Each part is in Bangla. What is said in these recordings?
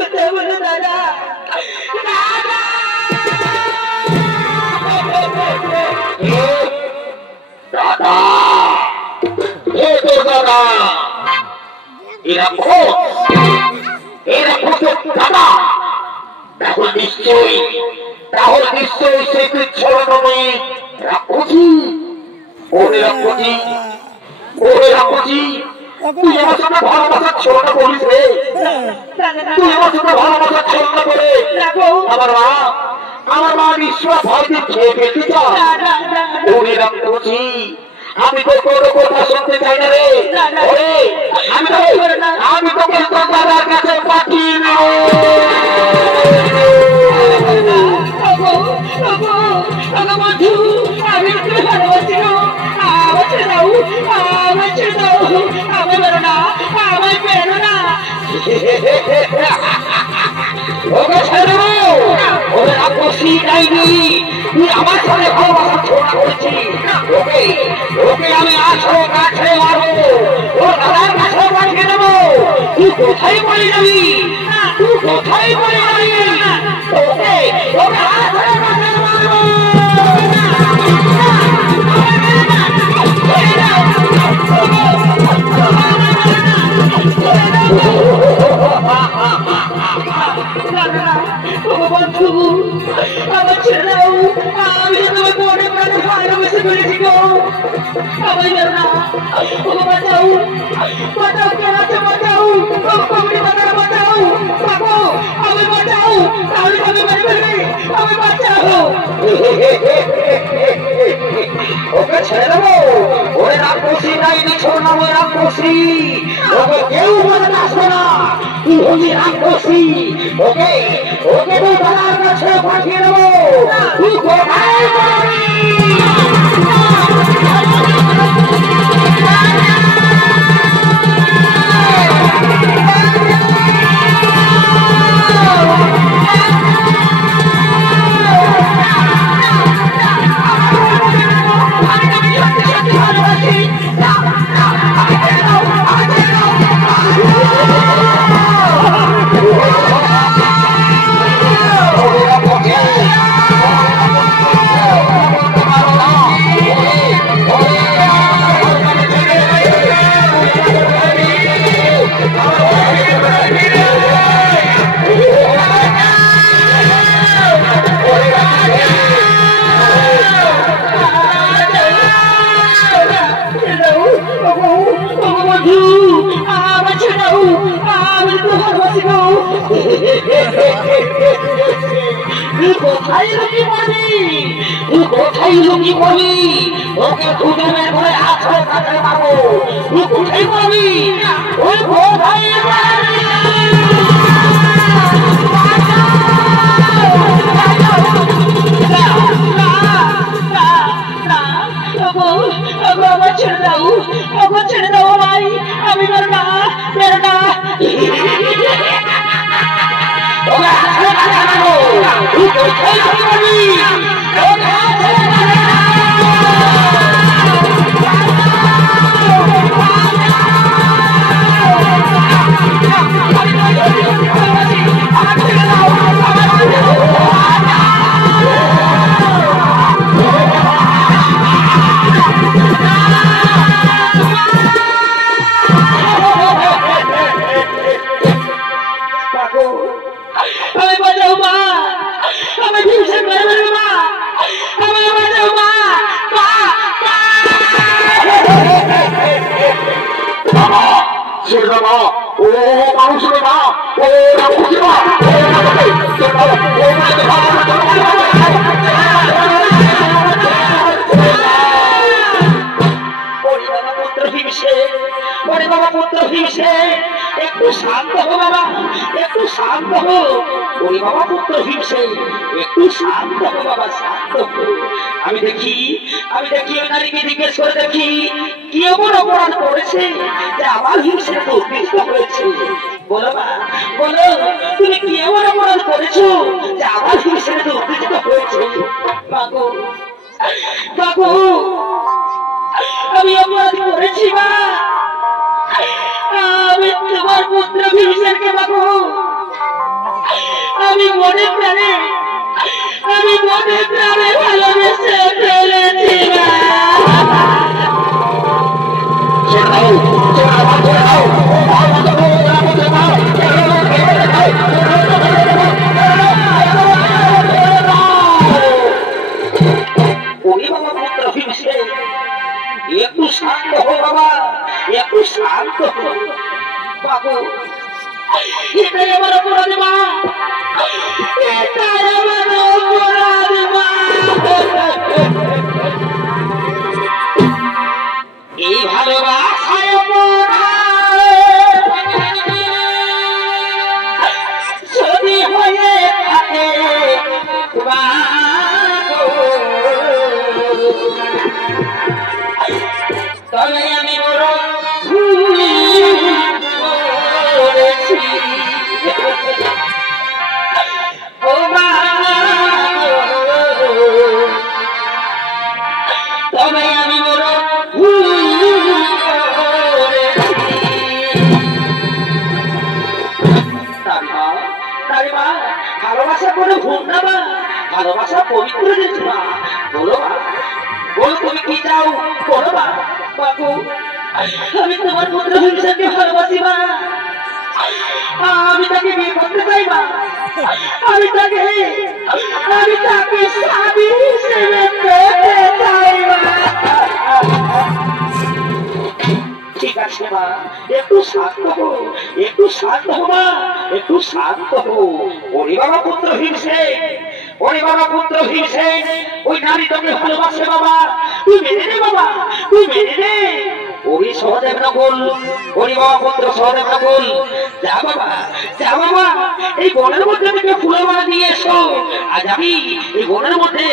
কথা বলো দাদা দাদা দাদা এরা দাদা তাহলে নিশ্চয়ই সে ছড়ানো নেই রাখছি ওরে রাখছি তুই আমার সাথে ভালোবাসার ছড়ানো করিস রে তুই আমার সাথে ভালোবাসার ছড়ানো করে আমার মা বিশ্বাস ভয়তে খেয়ে ফেলতে চায় ওরে রাখছি আমি তো কোনো কথা শুনতে চাই না রে আমি তোকে তোর দাদার কাছে পাঠিয়ে দেব তুই আমার সাথে ভালোবাসা ছোড়া করেছিস ওকে আমি আসো কাছে মারবো ওর দাদার কাছে পাঠিয়ে দেবো তুই কোথায় বলে যাবি ওকে মারবো আমার ছেড়ে দাও আমি তোমার বড় প্রাণ ভালোবেসে ফেলেছি গো আমি বেরো না বাঁচাও বাঁচাও কে আছে বাঁচাও কমিটি বাঁচাও বাঁচাও বাবু আমি বাঁচাও তাহলে আমি মেরে ফেলবে আমি বাঁচাও ওকে ছেড়ে দেবো ওরে রাক্ষসী ডাইনি ছোড় নাম ওই রাক্ষসী ওকে কেউ বলে আসবে না তুই হলি রাক্ষসী ওকে তুই দাদার কাছে পাঠিয়ে দেবো তুই কোথায় যাবি কোথায় লুকি পড়বি ওকে খুঁজে বের করে আছড়ে কাছে মারবো তুই কোথায় পড়বি ওই কোথায় ছেড়ে দাও ভাই আমি বেরো না একটু শান্ত হো বাবা একটু শান্ত হো ওরে বাবা পুত্র হিংসে একটু শান্ত হো বাবা শান্ত হো আমি দেখি ওই নারীকে জিজ্ঞেস করে দেখি কি এমন অপরাধ করেছে যে আমার হিংসেতে উদ্বিগ্ন হয়েছে বলো মা বলো তুমি কি এমন অপরাধ করেছো যে আমার হিংসেতে উদ্বিগ্ন হয়েছে বাবু আমি অপরাধ করেছি মা আমি তোমার পুত্র ভীষণকে বাবু আমি মনে প্রাণে ভালোবেসে ফেলেছি মা। একটু শান্ত হো বাবা, একটু শান্ত হো বাবু। এটাই আমার অপরাধ মা, এটাই আমার অপরাধ মা। এই ভালোবাসায় যদি হয়ে থাকে তবে আমি বড় ভুল করেছি ও মা, তবে আমি বড় ভুল করেছি। ভালোবাসা কোনো ভুল না মা, ভালোবাসা পবিত্র জিনিস মা। বলো মা, বলো তুমি কি চাও বলো মা। বাবু আমি তোমার পুত্র হিংসাকে ভালোবাসি মা, আমি তাকে বিয়ে করতে চাই মা, আমি তাকে স্বামী হিসেবে পেতে চাই মা। ঠিক আছে মা, একটু শান্ত হো, একটু শান্ত হো মা, একটু শান্ত হো। ওরে বাবা পুত্র হিংসে, ওরে বাবা পুত্র হিংসে, ওই নারী তোকে ভালোবাসে বাবা, তুই মেনে নে বাবা, তুই মেনে নে। ওই সহদেব নগর, ওরে বাবা পুত্র সহদেব নগর, যা বাবা যা বাবা, এই বনের মধ্যে থেকে ফুলের মালা নিয়ে এসো। আজ আমি এই বনের মধ্যে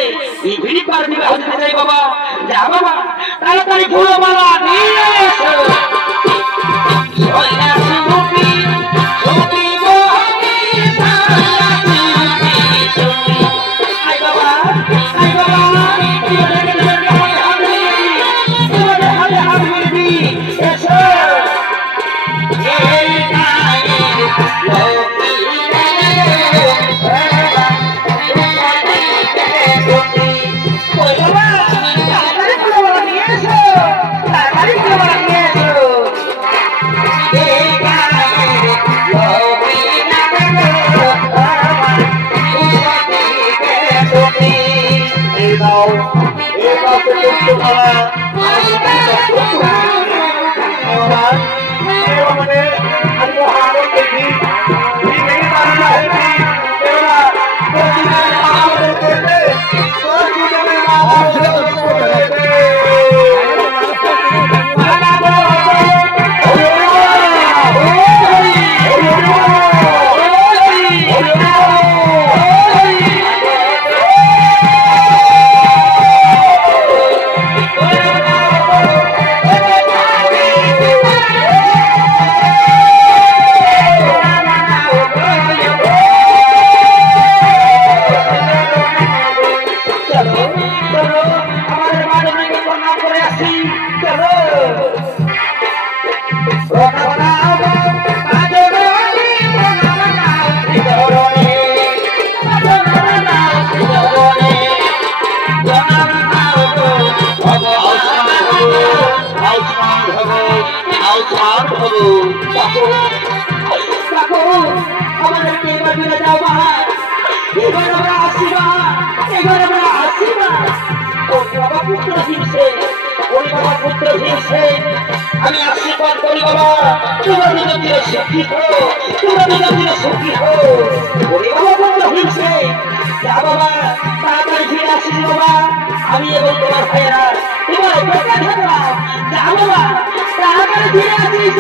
বিভিন্ন পার বিবাহ দিতে চাই বাবা। যা বাবা তাড়াতাড়ি ফুলের মালা নিয়ে এসো। আমি আশীর্বাদ করি বাবা, তোমরা দুজন দিলে সুখী হো, তোমরা দুজন দিলে সুখী হো। ওরে বাবা পুত্র হিংসে, যা বাবা তাড়াতাড়ি ফিরে আসিস বাবা। আমি এবং তোমার ভাইয়েরা তোমার অপেক্ষা থাকলাম। যা বাবা তাড়াতাড়ি ফিরে আসিস।